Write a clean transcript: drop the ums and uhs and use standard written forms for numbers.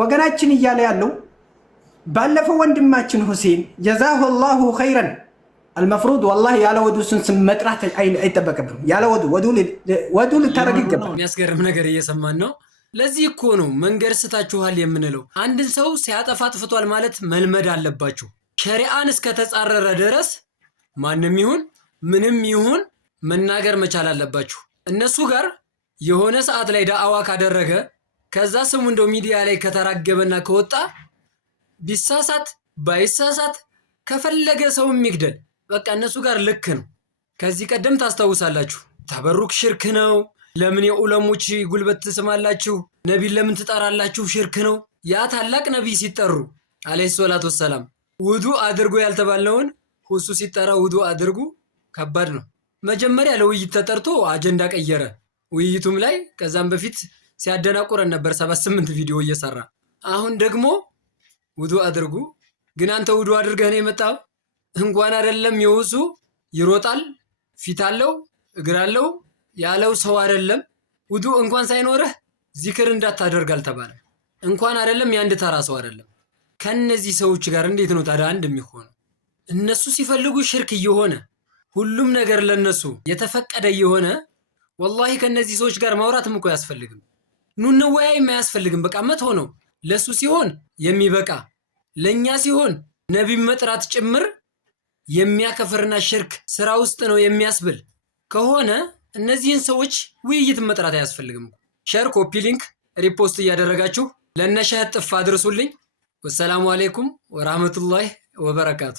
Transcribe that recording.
ወገናችን እያለ ያለው ባለፈው ወንድማችን ሁሴን ጀዛሁ አላሁ ኸይረን المفروض والله ያለ ወዱ ስም መጥራት አይጠበቅብም። ያለ ወዱ ልታረግ ይገባል። የሚያስገርም ነገር እየሰማን ነው። ለዚህ እኮ ነው መንገድ ስታችኋል የምንለው። አንድን ሰው ሲያጠፋ አጥፍቷል ማለት መልመድ አለባችሁ። ሸሪዓን እስከተጻረረ ድረስ ማንም ይሁን ምንም ይሁን መናገር መቻል አለባችሁ። እነሱ ጋር የሆነ ሰዓት ላይ ዳዕዋ ካደረገ ከዛ ስሙ እንደው ሚዲያ ላይ ከተራገበና ከወጣ ቢሳሳት ባይሳሳት ከፈለገ ሰው የሚግደል በቃ እነሱ ጋር ልክ ነው። ከዚህ ቀደም ታስታውሳላችሁ ተበሩክ ሽርክ ነው፣ ለምን የዑለሞች ጉልበት ትስማላችሁ፣ ነቢን ለምን ትጠራላችሁ፣ ሽርክ ነው። ያ ታላቅ ነቢይ ሲጠሩ አለይሂ ሰላቱ ወሰላም ውዱ አድርጉ ያልተባልነውን ሁሱ ሲጠራ ውዱ አድርጉ ከባድ ነው። መጀመሪያ ለውይይት ተጠርቶ አጀንዳ ቀየረ ውይይቱም ላይ። ከዛም በፊት ሲያደናቁረን ነበር 78 ቪዲዮ እየሰራ። አሁን ደግሞ ውዱ አድርጉ። ግን አንተ ውዱ አድርገህ ነው የመጣው። እንኳን አይደለም የውሱ ይሮጣል፣ ፊት አለው፣ እግር አለው ያለው ሰው አይደለም። ውዱ እንኳን ሳይኖርህ ዚክር እንዳታደርግ አልተባለ። እንኳን አይደለም ያንድ ተራ ሰው አይደለም። ከነዚህ ሰዎች ጋር እንዴት ነው ታዲያ አንድ የሚሆነው? እነሱ ሲፈልጉ ሽርክ እየሆነ ሁሉም ነገር ለነሱ የተፈቀደ እየሆነ ወላሂ ከነዚህ ሰዎች ጋር ማውራትም እኮ አያስፈልግም። ኑንወያይም አያስፈልግም። በቃ መቶ ነው ለሱ ሲሆን የሚበቃ ለኛ ሲሆን ነብይ መጥራት ጭምር የሚያከፍርና ሽርክ ስራ ውስጥ ነው የሚያስብል ከሆነ እነዚህን ሰዎች ውይይት መጥራት አያስፈልግም። ሼር፣ ኮፒ ሊንክ፣ ሪፖስት እያደረጋችሁ ለነሸህ ጥፍ አድርሱልኝ። ወሰላሙ አለይኩም ወራህመቱላሂ ወበረካቱ።